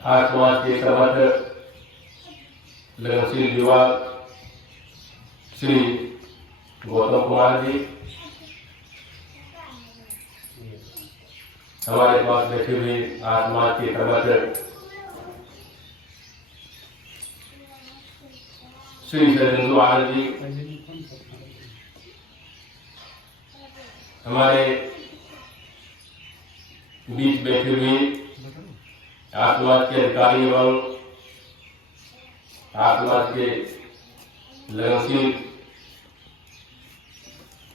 आज समाज के समर्थ लगनशील युवा श्री गौतम कुमार जी हमारे पास बैठे हुए आज समाज के समर्थ श्री शरदेंदु आनंद जी हमारे बीच बैठे हुए समाज के अधिकारी एवं समाज के लगनशील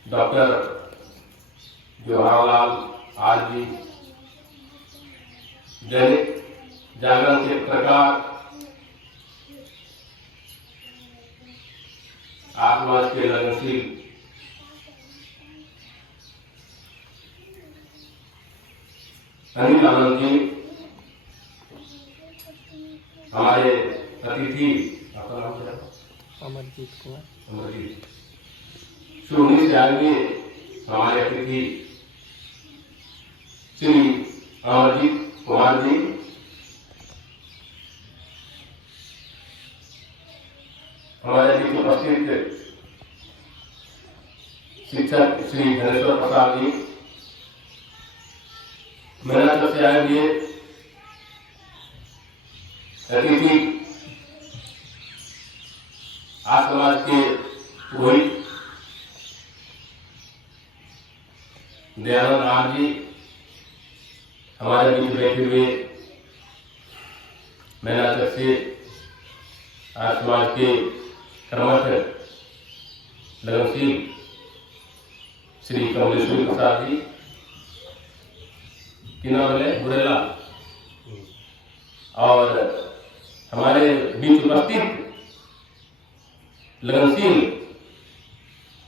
डॉक्टर जवाहरलाल आज जी दैनिक जागरण के पत्रकार समाज के लगनशील अनिल आनंद जी हमारे अतिथि आपका नाम क्या है? अमरजीत कुमार। अमरजीत शुरू से आगे हमारे अतिथि श्री अमरजीत कुमार जी हमारे बीच उपस्थित शिक्षक श्री धनेश्वर प्रसाद जी मेहनत से आए हुए अतिथि आज समाज के पुरोहित दयानंद आर जी हमारे बीच बैठे हुए मेहनत से आज समाज के कर्मठ लगनशील श्री कमलेश्वर प्रसाद जी की नाम है गुरेला और हमारे बीच उपस्थित लगनशील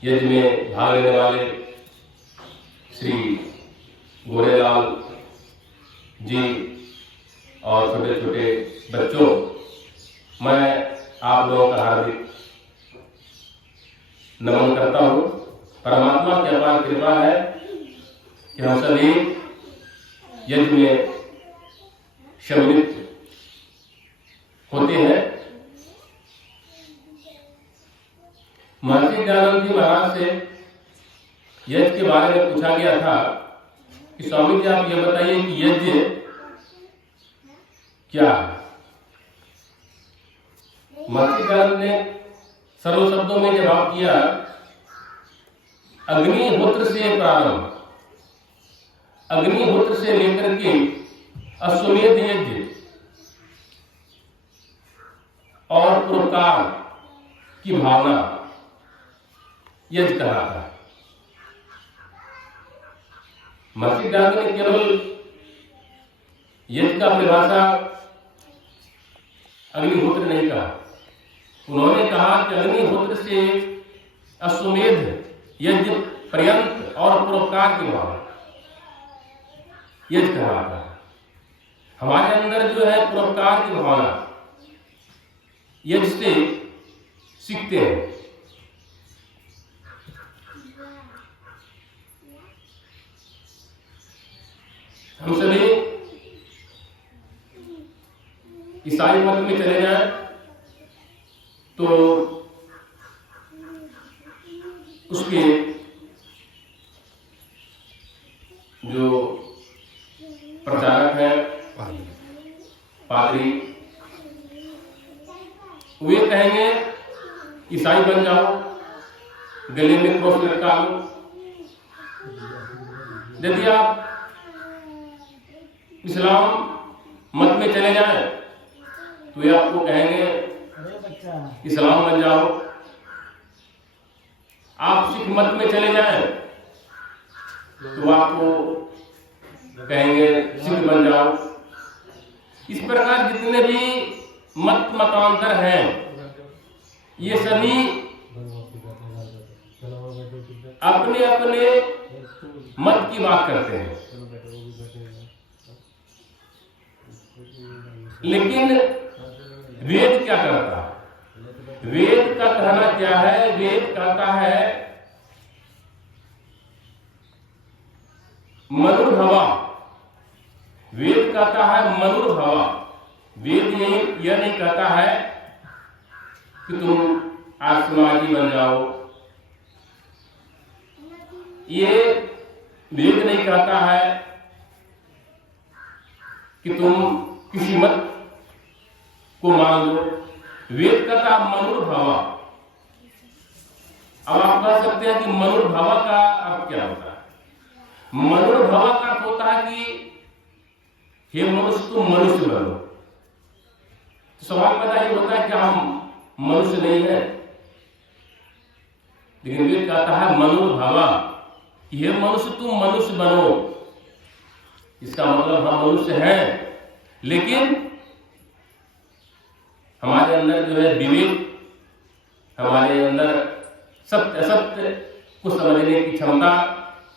यज्ञ में भाग लेने वाले श्री गोरेलाल जी और छोटे छोटे बच्चों मैं आप लोगों का हार्दिक नमन करता हूँ। परमात्मा की अपार कृपा है कि हम सभी यज्ञ में सम्मिलित होते हैं। महर्षि दयानंद जी महाराज से यज्ञ के बारे में पूछा गया था कि स्वामी जी आप ये बताइए कि यज्ञ क्या है। महर्षि दयानंद ने सरल शब्दों में जवाब दिया अग्निहोत्र से प्रारंभ, अग्निहोत्र से लेकर के अश्वमेध यज्ञ और पुरकार की भावना यज्ञ कहलाता है। महर्षि दयानंद ने केवल यज्ञ का परिभाषा अग्निहोत्र नहीं कहा, उन्होंने कहा कि अग्निहोत्र से अश्वमेध यज्ञ पर्यंत और पुरकार की भावना यज्ञ कहलाता है। हमारे अंदर जो है पुरस्कार की भावना यज्ञ से सीखते हैं। हम सभी ईसाई मत में चले जाएं तो उसके जो प्रचारक है पादरी वे कहेंगे ईसाई बन जाओ, गले में क्रॉस लटका लो। यदि आप इस्लाम मत में चले जाएं तो ये आपको कहेंगे इस्लाम बन जाओ। आप सिख मत में चले जाएं तो आपको कहेंगे सिख बन जाओ। इस प्रकार जितने भी मतांतर हैं ये सभी अपने अपने मत की बात करते हैं, लेकिन वेद क्या करता है? वेद का कहना क्या है? वेद कहता है मनुर्भवा। वेद कहता है मनुर्भवा, वेद यह नहीं कहता है कि तुम आत्मवादी बन जाओ। ये वेद नहीं कहता है कि तुम किसी मत को मान लो। वेद कहता मनुर्भव। अब आप कह सकते हैं कि मनुर्भव का अर्थ क्या होता है? मनुर्भव का अर्थ होता है कि हे मनुष्य तुम मनुष्य बनो। तो सवाल पैदा ये होता है कि हम मनुष्य नहीं है, लेकिन वेद कहता है मनुर्भव, हे मनुष्य तुम मनुष्य बनो। इसका मतलब हम मनुष्य हैं, लेकिन हमारे अंदर जो है विवेक, हमारे अंदर सत्य असत्य को समझने की क्षमता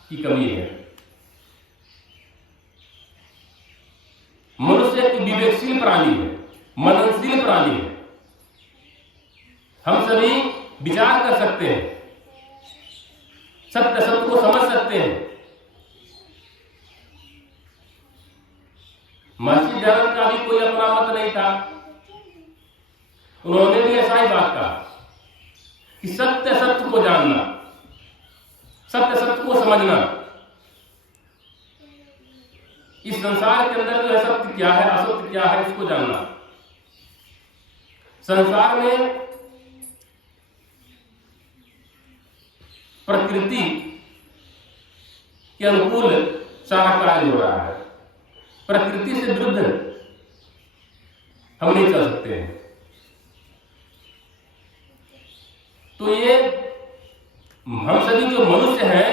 की कमी है। मनुष्य एक विवेकशील प्राणी है, मननशील प्राणी है। हम सभी विचार कर सकते हैं, सत्य असत्य को समझ सकते हैं। महर्षि दयानंद का भी कोई अपना मत नहीं था। उन्होंने भी ऐसा ही बात कहा कि सत्य सत्य को जानना, सत्य सत्य को समझना, इस संसार के अंदर जो है सत्य क्या है असत्य क्या है इसको जानना। संसार में प्रकृति के अनुकूल सारा कार्य हो रहा है। प्रकृति से विरुद्ध हम नहीं चल सकते हैं। तो ये हम सभी जो मनुष्य हैं,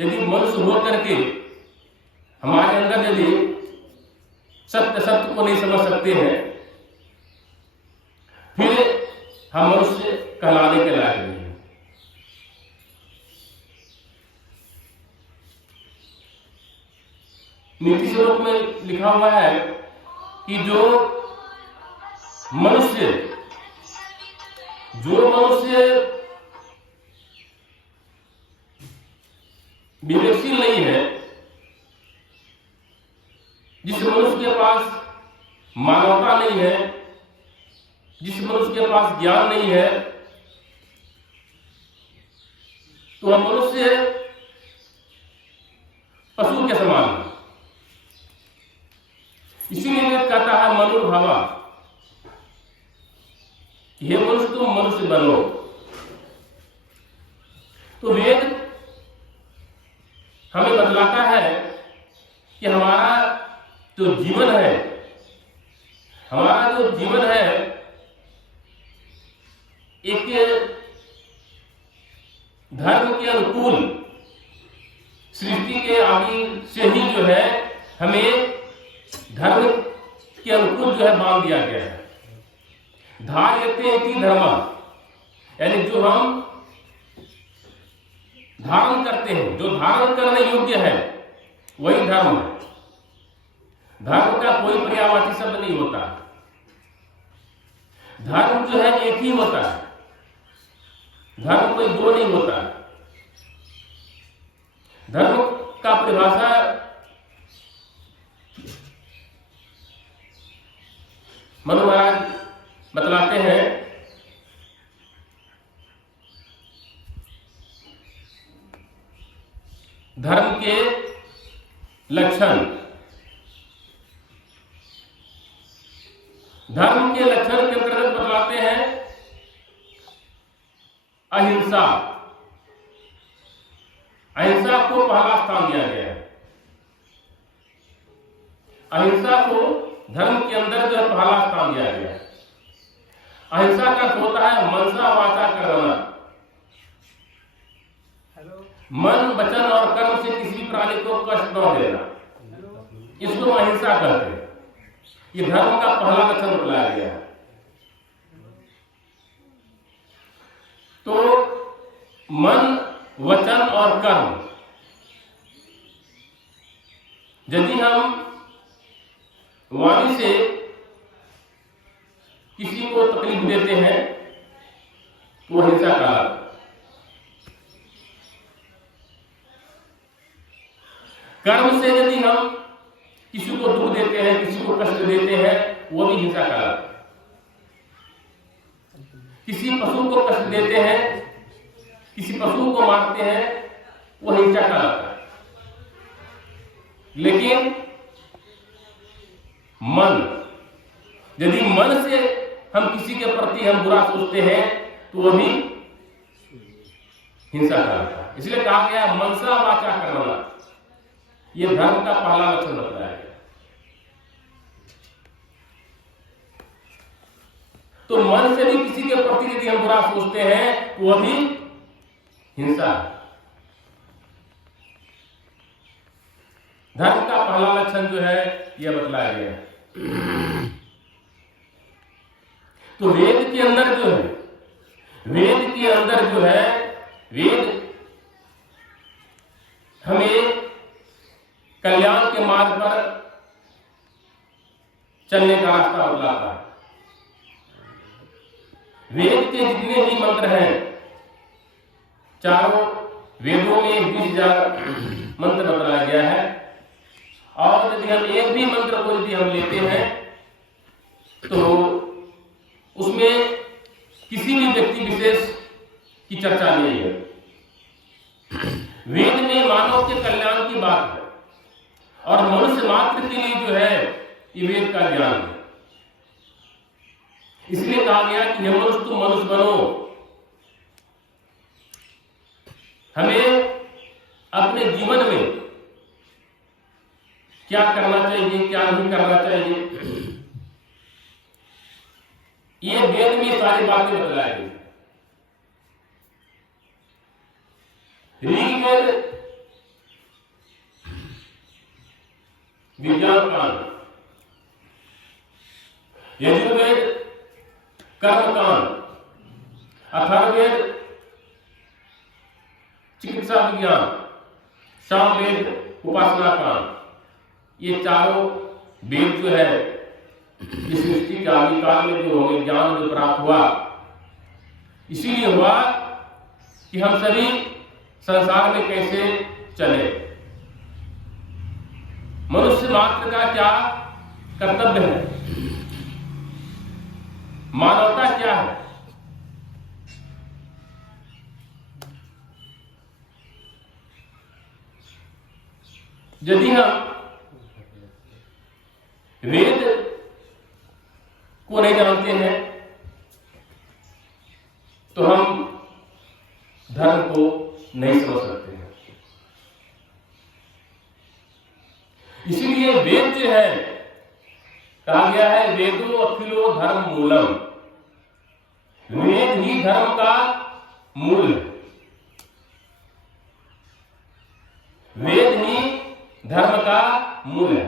यदि मनुष्य हो करके हमारे अंदर यदि सत्य सत्य को नहीं समझ सकते हैं, फिर हम मनुष्य कहलाने के लायक नहीं हैं। नीति श्लोक में लिखा हुआ है कि जो मनुष्य विवेकशील नहीं है, जिस मनुष्य के पास मानवता नहीं है, जिस मनुष्य के पास ज्ञान नहीं है, तो वह मनुष्य पशु के समान है। इसीलिए वेद कहता है मनुर्भव, हे मनुष्य तुम मनुष्य बनो। तो वेद हमें बतलाता है कि हमारा जो जीवन है, हमारा जो जीवन है एक धर्म के अनुकूल सृष्टि के आदि से ही जो है हमें धर्म के अनुकूल जो है बांध दिया गया है। धार्यते धर्म, यानी जो हम धारण करते हैं, जो धारण करने योग्य है वही धर्म है। धर्म का कोई पर्यायवाची शब्द नहीं होता। धर्म जो है एक ही होता है, धर्म कोई दो नहीं होता। धर्म का परिभाषा मनु महाराज बतलाते हैं, धर्म के लक्षण। धर्म के लक्षण के अंतर्गत बतलाते हैं अहिंसा। अहिंसा को पहला स्थान दिया गया है। अहिंसा को धर्म के अंदर जो है पहला स्थान दिया गया है। अहिंसा का होता है मनसा वाचा कर्मणा, मन वचन और कर्म से किसी प्राणी को कष्ट न देना, इसको अहिंसा कहते हैं। ये धर्म का पहला लक्षण बतलाया गया है। तो मन वचन और कर्म, यदि हम वाणी से किसी को तकलीफ देते हैं तो हिंसा का। कर्म से यदि हम किसी को दुख देते हैं, किसी को कष्ट देते हैं, वो भी हिंसा कहलाता है। किसी पशु को कष्ट देते हैं, किसी पशु को मारते हैं, वो हिंसा कहलाता है। लेकिन मन, यदि मन से हम किसी के प्रति हम बुरा सोचते हैं तो वो भी हिंसा कहलाता है। इसलिए कहा गया मनसा वाचा कर्मणा, ये धर्म का पहला लक्षण बताया गया। तो मन से भी किसी के प्रति यदि हम बुरा सोचते हैं तो वह भी हिंसा है। धर्म का पहला लक्षण जो है यह बतलाया गया है। तो वेद के अंदर जो है, वेद हमें कल्याण के मार्ग पर चलने का रास्ता बतलाता है। वेद के जितने भी मंत्र हैं, चारों वेदों में 20,000 मंत्र बताया गया है। और यदि हम एक भी मंत्र को यदि हम लेते हैं तो उसमें किसी भी व्यक्ति विशेष की चर्चा नहीं है। वेद में मानव के कल्याण की बात है और मनुष्य मात्र के लिए जो है ये वेद का ज्ञान है। इसलिए कहा गया कि हे मनुष्य तुम मनुष्य बनो। हमें अपने जीवन में क्या करना चाहिए, क्या नहीं करना चाहिए, ये वेद में सारी बातें बतलाई गई। ऋग्वेद विज्ञान कांड, यजुर्वेद कर्म कांड, अथर्ववेद चिकित्सा विज्ञान, सामवेद उपासना कांड, ये चारों वेद जो है इस सृष्टि के आदिकाल में जो हमें ज्ञान जो प्राप्त हुआ, इसीलिए हुआ कि हम सभी संसार में कैसे चले, मनुष्य मात्र का क्या कर्तव्य है, मानवता क्या है। यदि हम वेद को नहीं जानते हैं तो हम धर्म को नहीं समझ सकते हैं। इसीलिए वेद जो है, कहा गया है वेदो अखिलो धर्म मूलम, वेद ही धर्म का मूल है। वेद ही धर्म का मूल है।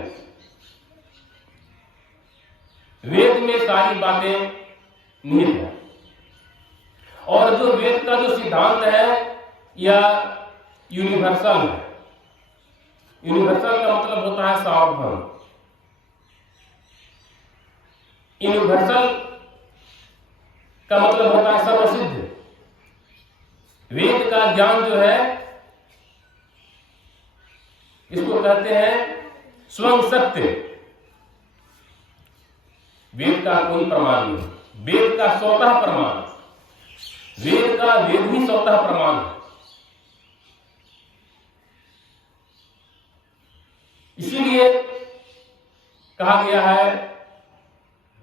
वेद में सारी बातें निहित है। और जो वेद का जो सिद्धांत है यह यूनिवर्सल है। यूनिवर्सल का मतलब होता है सार्वभौम। यूनिवर्सल का मतलब होता है सर्वसिद्ध। वेद का ज्ञान जो है इसको कहते हैं स्वयं सत्य। वेद का कोई प्रमाण नहीं, वेद का स्वतः प्रमाण, वेद का वेद ही स्वतः प्रमाण है। इसीलिए कहा गया है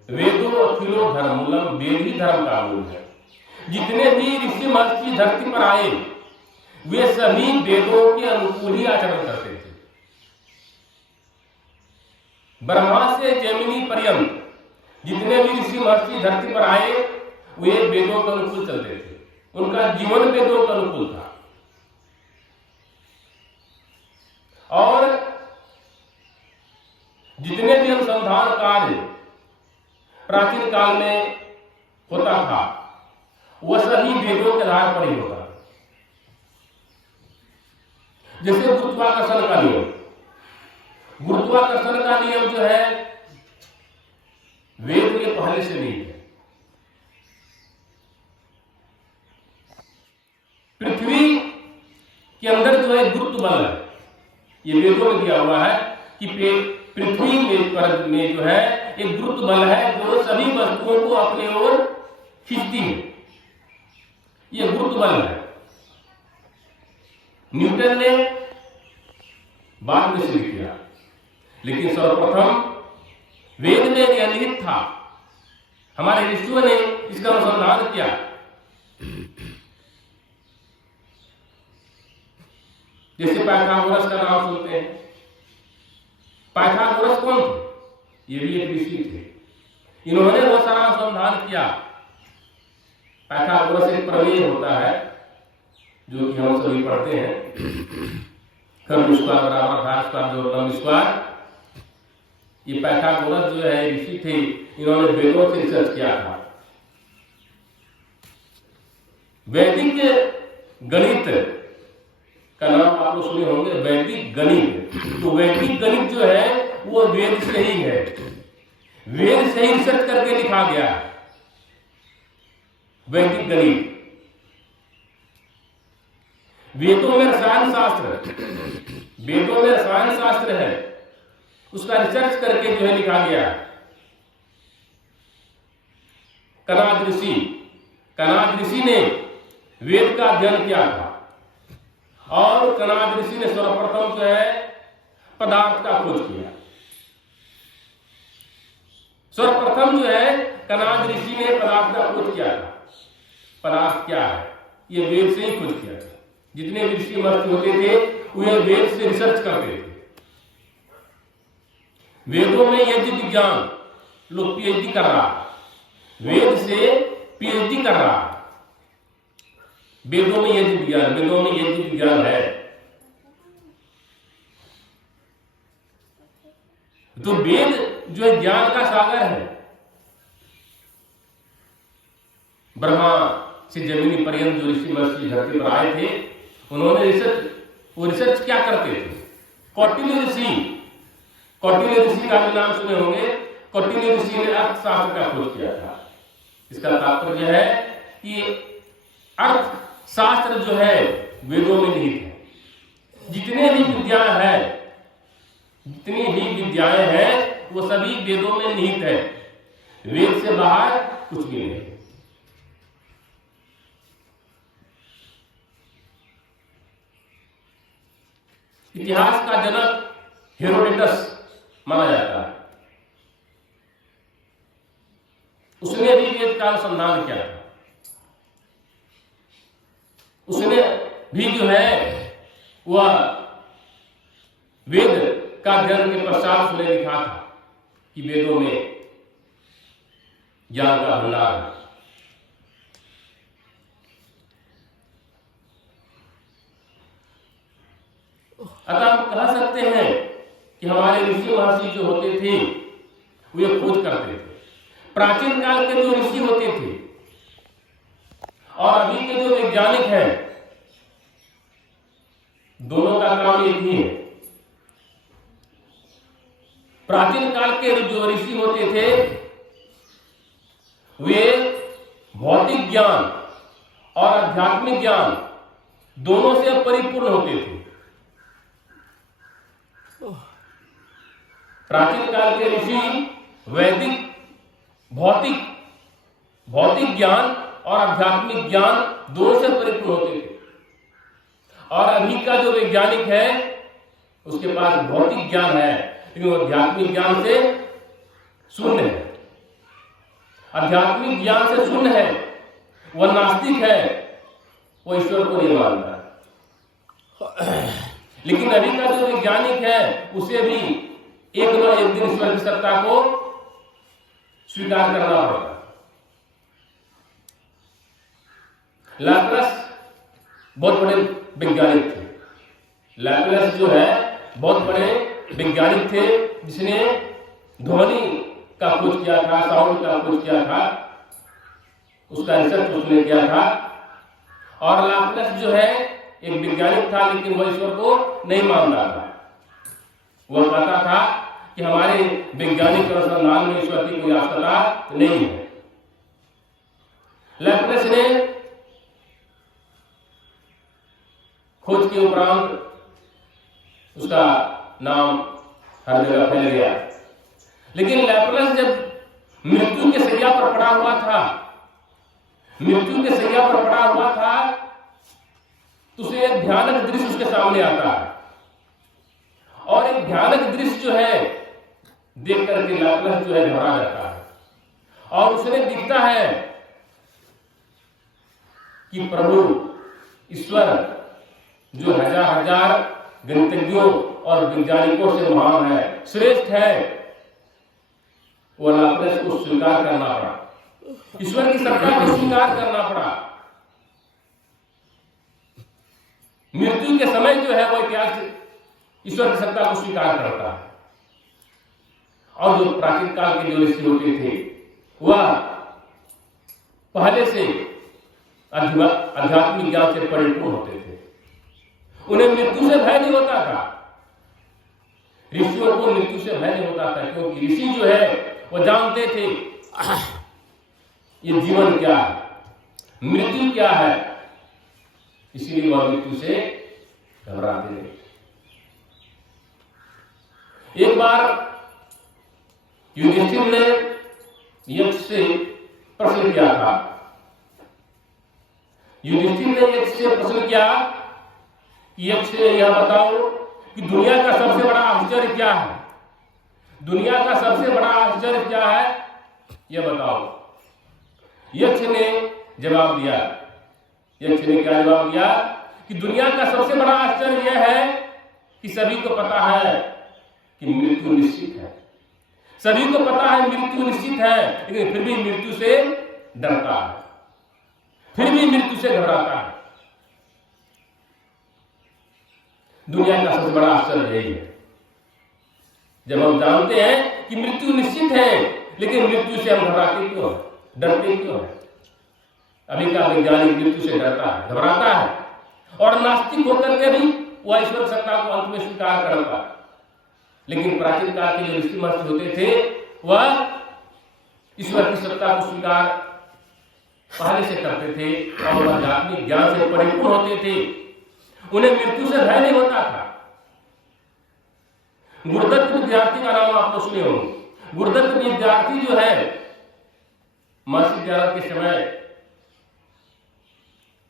वेदो अखिलो धर्मूलम, वेद ही धर्म का मूल है। जितने भी ऋषि महर्षि धरती पर आए वे सभी वेदों के अनुकूल ही आचरण करते थे। ब्रह्मा से जैमिनी पर्यंत जितने भी ऋषि महर्षि धरती पर आए वे वेदों के अनुकूल चलते थे। उनका जीवन वेदों के अनुकूल था। और जितने भी अनुसंधान कार्य प्राचीन काल में होता था वह सभी वेदों के आधार पर ही होता। जैसे गुरुत्वाकर्षण का नियम, गुरुत्वाकर्षण का नियम जो है वेद के पहले से नहीं है। पृथ्वी के अंदर जो है गुरुत्व बल है, ये वेदों में दिया हुआ है कि पृथ्वी में जो है एक गुरुत्व बल है जो सभी वस्तुओं को अपनी ओर खींचती है। ये गुरुत्व बल है। न्यूटन ने बाद में सिद्ध किया, लेकिन सर्वप्रथम वेद में यह निहित था। हमारे ऋषियों ने इसका अनुसंधान किया। जैसे पाइथागोरस का नाम सुनते हैं। पाइथागोरस कौन थे? ये भी एक ऋषि थे। इन्होंने बहुत सारा अनुसंधान किया। पाइथागोरस एक प्रमेय होता है जो कि हम सभी पढ़ते हैं, कर्म स्क्वायर बराबर आधार स्क्वायर जोड़ लंब स्क्वायर। ये पाइथागोरस जो है ऋषि थे, इन्होंने वेदों से रिसर्च किया था। वैदिक गणित का नाम आप लोग सुने होंगे, वैदिक गणित। तो वैदिक गणित जो है वो वेद से ही है, वेद से ही रिसर्च करके लिखा गया है वैदिक गणित। वेदों में रसायन शास्त्र, वेदों में रसायन शास्त्र है, उसका रिसर्च करके जो है लिखा गया। कनाद ऋषि ने वेद का अध्ययन किया था, और कनाद ऋषि ने सर्वप्रथम जो है पदार्थ का खोज किया। सर्वप्रथम जो है कनाद ऋषि ने पदार्थ का खोज किया था। पदार्थ क्या है ये वेद से ही खोज किया था। जितने ऋषि महर्षि होते थे वे वेद से रिसर्च करते थे। वेदों में यज्ञ विज्ञान लोग पीएचडी कर रहा है, वेद से पीएचडी कर रहा है। वेदों में यज्ञ विज्ञान है। तो वेद जो है ज्ञान का सागर है। ब्रह्मा से जमीनी पर्यंत जो ऋषि महर्षि धरती पर आए थे, उन्होंने रिसर्च क्या करते थे? कौटिल्य ऋषि का भी नाम सुने होंगे। कौटिल्य ऋषि ने अर्थशास्त्र का खोज किया था। इसका तात्पर्य है कि अर्थशास्त्र जो है वेदों में निहित है। जितनी भी विद्याएं हैं वो सभी वेदों में निहित है। वेद से बाहर कुछ भी नहीं। इतिहास का जनक हेरोडोटस माना जाता है। उसने भी वेद का अनुसंधान किया था। उसने भी जो है वह वेद का अध्ययन के पश्चात उसने लिखा था कि वेदों में ज्ञान का भंडार है। अतः हम कह सकते हैं कि हमारे ऋषि महर्षि जो होते थे वे खोज करते थे। प्राचीन काल के जो ऋषि होते थे और अभी के जो वैज्ञानिक हैं, दोनों का काम एक ही है। प्राचीन काल के जो ऋषि होते थे वे भौतिक ज्ञान और आध्यात्मिक ज्ञान दोनों से परिपूर्ण होते थे। प्राचीन काल के ऋषि वैदिक भौतिक ज्ञान और आध्यात्मिक ज्ञान दोनों से परिपूर्ण होते थे। और अभी का जो वैज्ञानिक है उसके पास भौतिक ज्ञान है लेकिन वो आध्यात्मिक ज्ञान से शून्य है। आध्यात्मिक ज्ञान से शून्य है, वह नास्तिक है, वो ईश्वर को नहीं मानता। लेकिन अभी का जो वैज्ञानिक है उसे भी एक न एक दिन ईश्वर की सत्ता को स्वीकार करना पड़ेगा। लैपलस बहुत बड़े वैज्ञानिक थे। लैपलस जो है बहुत बड़े वैज्ञानिक थे, जिसने ध्वनि का खोज किया था, साउंड का खोज किया था, उसका रिसर्च उसने किया था। और लैपलस जो है एक वैज्ञानिक था लेकिन वह ईश्वर को नहीं मानता था। वह कहता था कि हमारे वैज्ञानिक अनुसंधान में ईश्वर की कोई आवश्यकता नहीं है। लैपलस ने खोज के उपरांत उसका नाम हर जगह फैल गया। लेकिन लैपलस जब मृत्यु के सैया पर पड़ा हुआ था, मृत्यु के सैया पर पड़ा हुआ था, तो उसे एक भयानक दृश्य उसके सामने आता है। और एक भयानक दृश्य जो है देख करके लैपलस जो है घबरा जाता है। और उसने दिखता है कि प्रभु ईश्वर जो हजार हजार गणितज्ञों और वैज्ञानिकों से महान है, श्रेष्ठ है, वो लैपलस को स्वीकार करना पड़ा, ईश्वर की सत्ता को स्वीकार करना पड़ा। मृत्यु के समय जो है वो इतिहास ईश्वर की सत्ता को स्वीकार करता है। और जो प्राचीन काल के जो ऋषि होते थे वह पहले से आध्यात्मिक ज्ञान से परिपूर्ण होते थे, उन्हें मृत्यु से भय नहीं होता था। ऋषियों को मृत्यु से भय नहीं होता था, क्योंकि ऋषि जो है वो जानते थे ये जीवन क्या है, मृत्यु क्या है, इसीलिए वह मृत्यु से घबराते नहीं। एक बार युधिष्ठिर ने यक्ष से प्रश्न किया था, युधिष्ठिर ने यक्ष से प्रश्न किया कि यक्ष से यह बताओ कि दुनिया का सबसे बड़ा आश्चर्य क्या है, दुनिया का सबसे बड़ा आश्चर्य क्या है, यह बताओ। यक्ष ने जवाब दिया, यक्ष ने क्या जवाब दिया कि दुनिया का सबसे बड़ा आश्चर्य यह है कि सभी को पता है कि मृत्यु निश्चित है, सभी को पता है मृत्यु निश्चित है, लेकिन फिर भी मृत्यु से डरता है, फिर भी मृत्यु से घबराता है। दुनिया का सबसे बड़ा आश्चर्य यही है, जब हम जानते हैं कि मृत्यु निश्चित है, लेकिन मृत्यु से हम घबराते क्यों है, डरते क्यों है। अभी का वैज्ञानिक मृत्यु से डरता है, घबराता है, और नास्तिक होकर के भी वह ईश्वर सत्ता को अंत में स्वीकार करता है। लेकिन प्राचीन काल के जो ऋषि महर्षि होते थे वह ईश्वर की सत्ता को स्वीकार पहले से करते थे और आध्यात्मिक ज्ञान से परिपूर्ण होते थे, उन्हें मृत्यु से भय नहीं होता था। गुरुदत्त विद्यार्थी का नाम आप लोग सुने होंगे। गुरुदत्त विद्यार्थी जो है महर्षि दयानंद के समय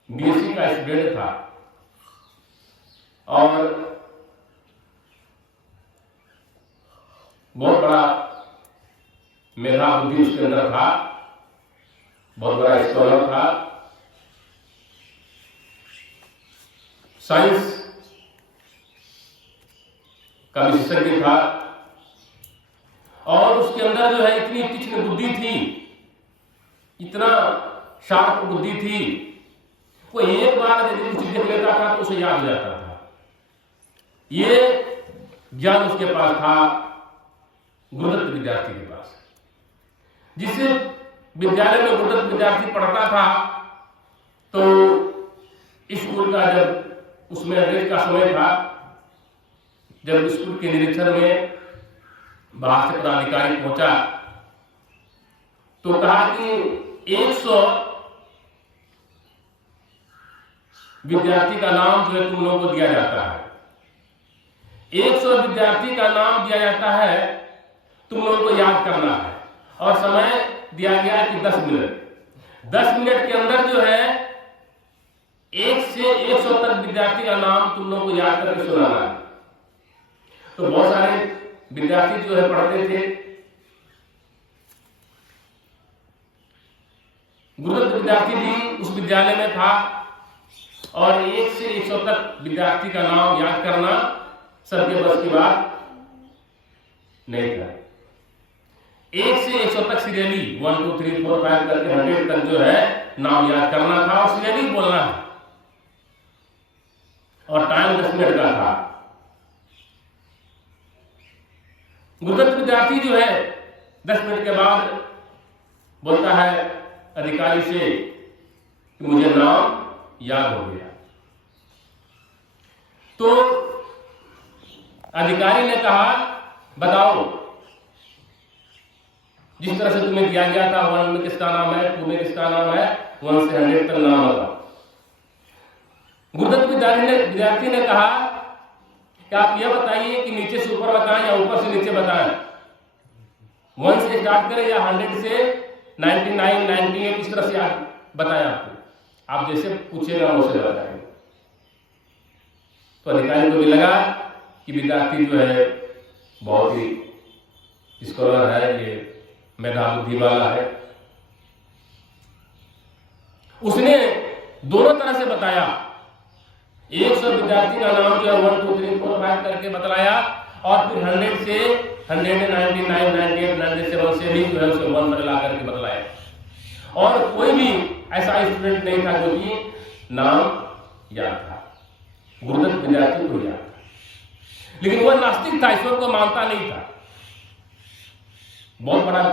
बीएससी का स्टूडेंट था और बहुत बड़ा मेधा बुद्धि उसके अंदर था, बहुत बड़ा स्कॉलर था, साइंस का विशेषज्ञ था, और उसके अंदर जो है इतनी तीक्ष्ण बुद्धि थी, इतना शार्प बुद्धि थी, वो एक बार यदि कुछ देख लेता था तो उसे याद हो जाता था। ये ज्ञान उसके पास था, गुरुदत्त विद्यार्थी के पास। जिस विद्यालय में गुरुदत्त विद्यार्थी पढ़ता था तो स्कूल का जब उसमें अंग्रेज का समय था, जब स्कूल के निरीक्षण में बाहर से पदाधिकारी पहुंचा तो कहा कि 100 विद्यार्थी का नाम जो है तुम लोगों को दिया जाता है, 100 विद्यार्थी का नाम दिया जाता है, तुम लोगों को याद करना है, और समय दिया गया कि 10 मिनट। 10 मिनट के अंदर जो है 1 से 100 तक विद्यार्थी का नाम तुम लोगों को याद करके सुनाना है। तो बहुत सारे विद्यार्थी जो है पढ़ते थे। गुरुदत्त विद्यार्थी भी उस विद्यालय में था और 1 से 100 तक विद्यार्थी का नाम याद करना सबके बस की बात नहीं था। 1 से 100 तक सीरियली 1 2 3 4 5 करके 100 तक जो है नाम याद करना था और सीरियली बोलना है, और टाइम 10 मिनट का था। गुरुदत्त विद्यार्थी जो है 10 मिनट के बाद बोलता है अधिकारी से कि मुझे नाम याद हो गया। तो अधिकारी ने कहा बताओ, जिस तरह से तुम्हें दिया गया था 1 में किसका नाम है, 2 में किसका नाम है, 1 से 100 तक नाम बताओ। गुरुदत्त विद्यार्थी ने कहा कि आप यह बताइए कि नीचे से ऊपर बताएं या ऊपर से नीचे बताएं, 1 से स्टार्ट करें या 100 से 99, 98 इस तरह से आप बताएं। आप जैसे पूछेगा वैसे बताएंगे। तो अधिकारी को भी लगा कि विद्यार्थी जो है बहुत ही स्कॉलर है, ये मेधा बुद्धि वाला है। उसने दोनों तरह से बताया, 100 विद्यार्थी का नाम जो है 1 2 3 4 5 करके बतलाया, और फिर 100 से 199, 98, 97 से भी जो है उसको 1 पर ला करके बतलाया। और कोई भी ऐसा स्टूडेंट नहीं था जो कि नाम याद था, गुरुदत्त विद्यार्थी को याद था। लेकिन वह नास्तिक था, ईश्वर को मानता नहीं था। बहुत बड़ा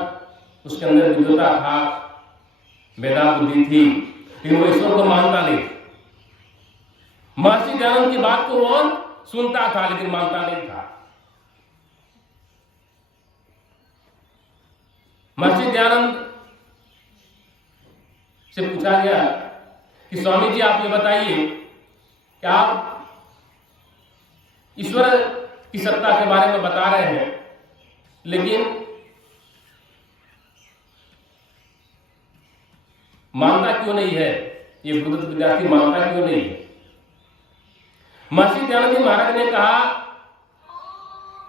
उसके अंदर विद्वता था, मेधा बुद्धि थी, लेकिन वो ईश्वर को मानता नहीं। महर्षि दयानंद की बात को वो सुनता था लेकिन मानता नहीं था। महर्षि दयानंद से पूछा गया कि स्वामी जी आप ये बताइए कि आप ईश्वर की सत्ता के बारे में बता रहे हैं, लेकिन मानता क्यों नहीं है? ये गुरुदत्त विद्यार्थी मानता क्यों नहीं है? महर्षि दयानंद जी महाराज ने कहा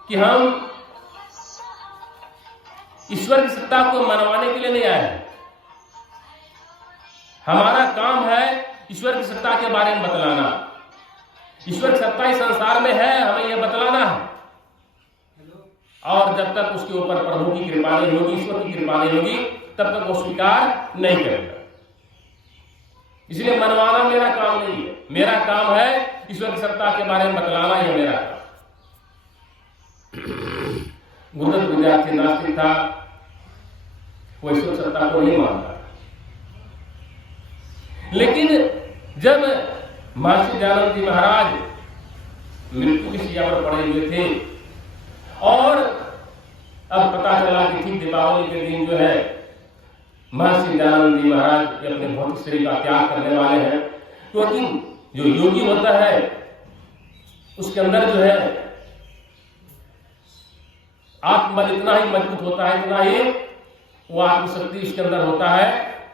कि हम ईश्वर की सत्ता को मनवाने के लिए नहीं आए हैं। हमारा काम है ईश्वर की सत्ता के बारे में बतलाना। ईश्वर की सत्ता इस संसार में है, हमें यह बतलाना है। और जब तक उसके ऊपर प्रभु की कृपा नहीं होगी, ईश्वर की कृपा नहीं होगी, तब तक वो स्वीकार नहीं करेगा। इसलिए मनवाना मेरा काम नहीं है। मेरा काम है ईश्वर की सत्ता के बारे में बतलाना, ही मेरा काम। गुरुदत्त विद्यार्थी नास्तिक था, वो ईश्वर सत्ता को नहीं मानता। लेकिन जब महर्षि दयानंद जी महाराज मृत्यु की शैया पर पड़े हुए थे और अब पता चला कि ठीक दीपावली के दिन जो है महर्षि दयानंद जी महाराज अपने भौतिक शरीर का त्याग करने वाले हैं, क्योंकि जो योगी होता है उसके अंदर जो है आत्मबल इतना ही मजबूत होता है, इतना ही वो आत्मशक्ति उसके अंदर होता है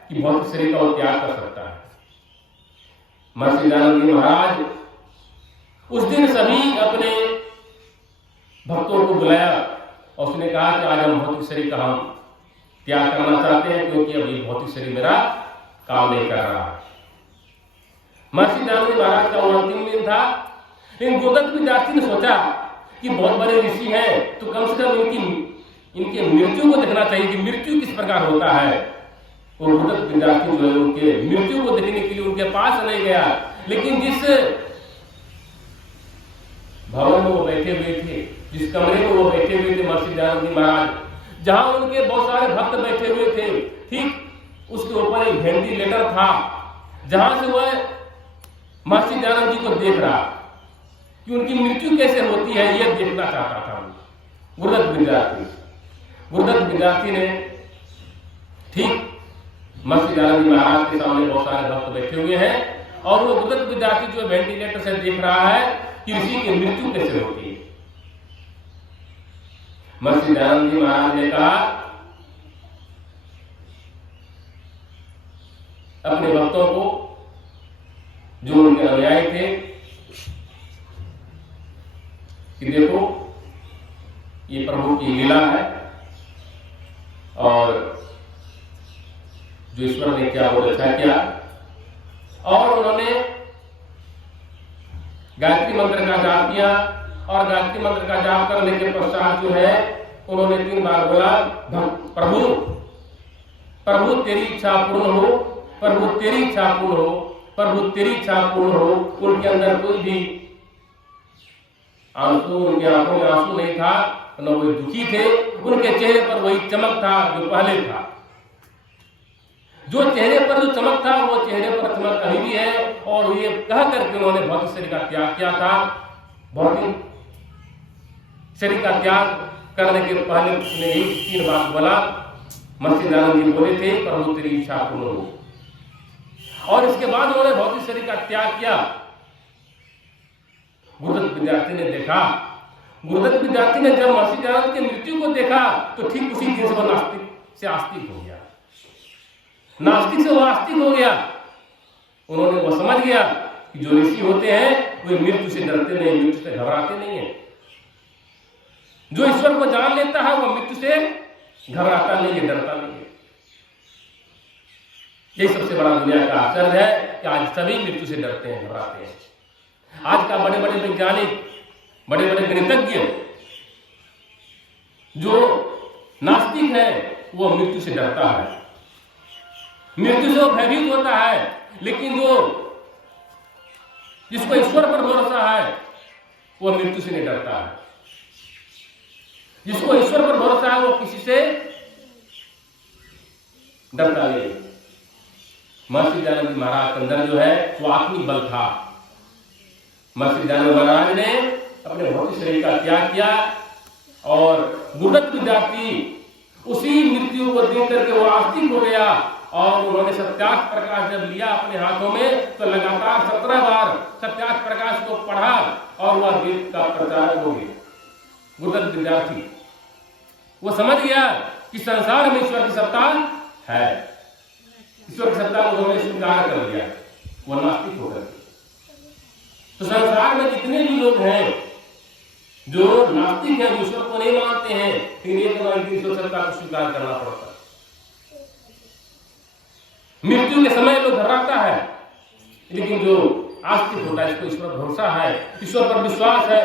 कि भौतिक शरीर का वो त्याग कर सकता है। महर्षि दयानंद जी महाराज उस दिन सभी अपने भक्तों को बुलाया और उसने कहा कि आज हम भौतिक शरीर का हम त्याग करना चाहते हैं, क्योंकि अब ये भौतिक शरीर मेरा काम नहीं कर रहा। महर्षि दयानंद जी महाराज का वो अंतिम दिन था, लेकिन गुरुदत्त विद्यार्थी ने सोचा कि बहुत बड़े ऋषि हैं, तो कम से कम इनकी मृत्यु को देखना चाहिए कि मृत्यु किस प्रकार होता है। वो गुरुदत्त विद्यार्थी जो है उनके मृत्यु को देखने के लिए उनके पास नहीं गया, लेकिन जिस भवन में वो बैठे हुए थे, जिस कमरे में वो बैठे हुए थे महर्षि दयानंद जी महाराज, जहां उनके बहुत सारे भक्त बैठे हुए थे, ठीक उसके ऊपर एक वेंटिलेटर था, जहां से वह महर्षि दयानंद जी को देख रहा कि उनकी मृत्यु कैसे होती है, यह देखना चाहता था गुरुदत्त विद्यार्थी। गुरुदत्त विद्यार्थी ने ठीक महर्षि दयानंद जी महाराज के सामने बहुत सारे भक्त बैठे हुए हैं और वो गुरुदत्त विद्यार्थी जो वेंटिलेटर से देख रहा है कि ऋषि की मृत्यु कैसे होती है। महर्षि दयानंद जी महाराज ने कहा अपने भक्तों को, जो उनके अनुयायी थे, कि देखो ये प्रभु की लीला है और जो ईश्वर ने क्या वो रचा किया। और उन्होंने गायत्री मंत्र का जाप किया और गायत्री मंत्र का जाप करने के पश्चात जो है उन्होंने 3 बार बोला, प्रभु प्रभु तेरी इच्छा पूर्ण हो, प्रभु तेरी इच्छा पूर्ण हो, प्रभु तेरी इच्छा पूर्ण हो। उनके अंदर कोई भी आंसू, उनके आंखों में आंसू नहीं था, न वो दुखी थे, उनके चेहरे पर वही चमक था जो पहले था। जो चेहरे पर जो चमक था वो चेहरे पर चमक अभी भी है। और ये कह करके उन्होंने भौतिक शरीर का त्याग किया था। भौतिक शरीर का त्याग करने के पहले उसने 3 बार बोला, महर्षि दयानंद जी बोले थे, प्रभु तेरी इच्छा पूर्ण हो। और इसके बाद उन्होंने भौतिक शरीर का त्याग किया। गुरुदत्त विद्यार्थी ने देखा। गुरुदत्त विद्यार्थी ने जब महर्षि दयानंद की मृत्यु को देखा तो ठीक उसी दिन से वह नास्तिक से आस्तिक हो गया, नास्तिक से वह आस्तिक हो गया। उन्होंने वह समझ गया कि जो ऋषि होते हैं वे मृत्यु से डरते नहीं, मृत्यु से घबराते नहीं है। जो ईश्वर को जान लेता है वह मृत्यु से घबराता नहीं है, डरता नहीं है। यही सबसे बड़ा दुनिया का आश्चर्य है कि आज सभी मृत्यु से डरते हैं, घबराते हैं। आज का बड़े बड़े वैज्ञानिक, बड़े बड़े गणितज्ञ जो नास्तिक है वह मृत्यु से डरता है, मृत्यु से भयभीत होता है। लेकिन जो जिसको ईश्वर पर भरोसा है वह मृत्यु से नहीं डरता है। जिसको ईश्वर पर भरोसा है वो किसी से डरता नहीं। महर्षि दयानंद महाराज के अंदर जो है वो आत्मिक बल था। महर्षि दयानंद महाराज ने अपने भौतिक शरीर का त्याग किया और गुरुदत्त विद्यार्थी उसी मृत्यु को देख करके वो आस्तिक हो गया और उन्होंने सत्यार्थ प्रकाश जब लिया अपने हाथों में तो लगातार 17 बार सत्यार्थ प्रकाश को पढ़ा और वह वेद का प्रचारक हो गया। गुरुदत्त विद्यार्थी वो समझ गया कि संसार में ईश्वर की सत्ता है, ईश्वर की सत्ता को उन्होंने स्वीकार कर लिया, वो नास्तिक होकर। तो संसार में जितने भी लोग हैं जो नास्तिक हैं, जो ईश्वर को नहीं मानते हैं, फिर एक ईश्वर सत्ता को स्वीकार करना पड़ता है। मृत्यु के समय लोग घबराता है, लेकिन जो आस्तिक होता है, इसको ईश्वर पर भरोसा है, ईश्वर पर विश्वास है,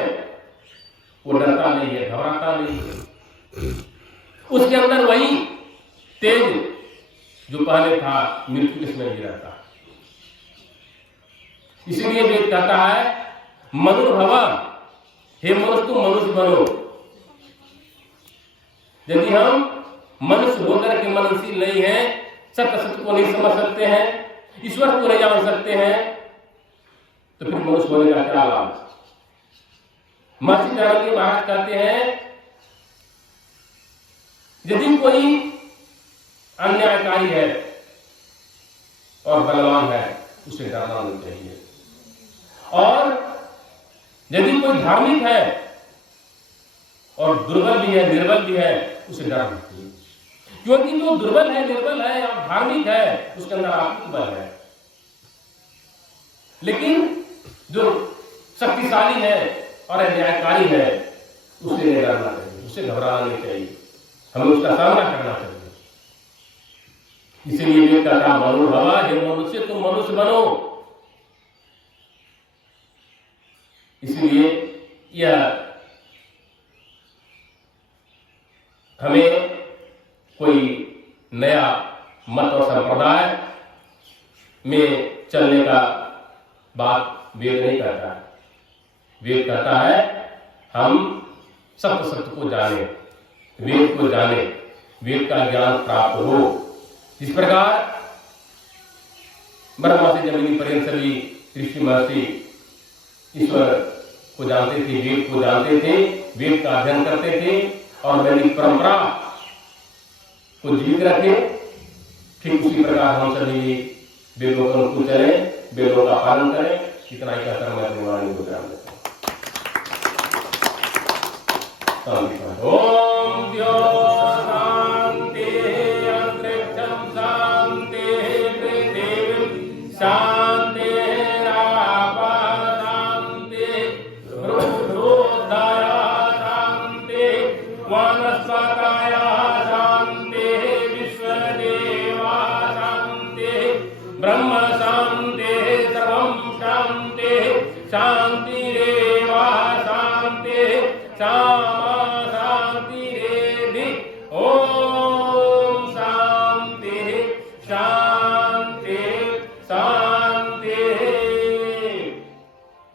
वो डरता नहीं है, घबराता नहीं है। उसके अंदर वही तेज जो पहले था मृत्यु के समय भी रहता है। इसलिए वेद कहता है मनुर्भव, हे मनुष्य तुम मनुष्य बनो। यदि हम मनुष्य होकर के मननशील नहीं है, सत्य सत्य को नहीं समझ सकते हैं, ईश्वर को नहीं जान सकते हैं, तो फिर मनुष्य होने का क्या लाभ। महर्षि दयानंद महाराज कहते हैं यदि कोई अन्यायकारी है और बलवान है उसे डरना नहीं चाहिए, और यदि कोई धार्मिक है और दुर्बल भी है, निर्बल भी है, उसे डर नहीं चाहिए। क्योंकि जो दुर्बल है, निर्बल है और धार्मिक है उसके अंदर आत्मिक बल है, लेकिन जो शक्तिशाली है और अन्यायकारी है उसे नहीं डरना चाहिए, उसे घबराना नहीं चाहिए, हमें उसका सामना करना चाहिए। इसलिए वेद का काम मनोभव, हे मनुष्य तुम मनुष्य बनो। इसलिए यह हमें कोई नया मत और संप्रदाय में चलने का बात वेद नहीं कहता है। वेद कहता है हम सत्य सत्य को जाने, वेद को जाने, वेद का ज्ञान प्राप्त हो। जिस प्रकार ब्रह्मा से जमीनी पर्यंत सभी ऋषि महर्षि ईश्वर को जानते थे, वेद को जानते थे, वेद का अध्ययन करते थे और वैदिक परंपरा को जीवित रखे, ठीक उसी प्रकार हम सभी वेदों का अनुकूल चलें, वेदों का पालन करें। इतना ही कहकर मैं अपनी वाणी को विराम देता हूं। ओम शांति अंतरिक्षं शांति पृथिवी शांति रापः शांति रुद्रोदयः शांति वनस्पतयः शांति विश्वदेवः शांति ब्रह्म शांति सर्वं शांति शांति